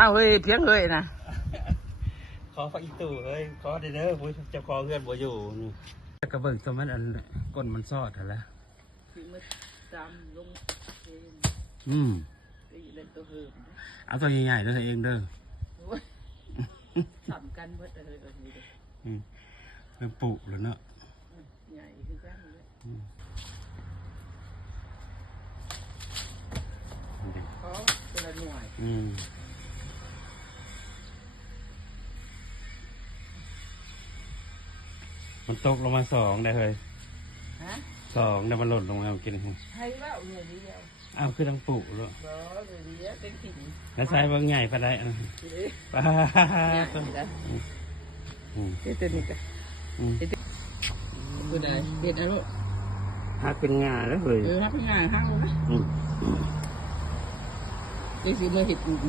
อ้าวเฮ้ยเพียงเฮ้ยนะขอฟังอีตู่เฮ้ยขอเด้อผมจะขอเพื่อนบ่อยู่นี่กระเบิกตัวมันอันก้นมันซอดแล้วคือมันตามลงเองตีเล่นตัวเหิมเอาตัวใหญ่ๆตัวเองเด้อสำกันเบิดเลยแบบนี้เลยเป็นปุแล้วเนาะใหญ่คือกันเลยอ๋อเป็นละหน่วยมันตกลงมา2ได้เลย2ได้มันหล่นลงมากินให้ว่าเหนื่อยเดียวอ้าวคือทั้งปุแล้วเหนื่อยเดียวเป็นขิงแล้วใช้บางใหญ่ปะได้ป้าใหญ่แล้วตัวนี้กันตัวไหนเห็ดอะไรหักเป็นงาแล้วเลยหักเป็นงาหักลงนะเดี๋ยวสิมาเห็ด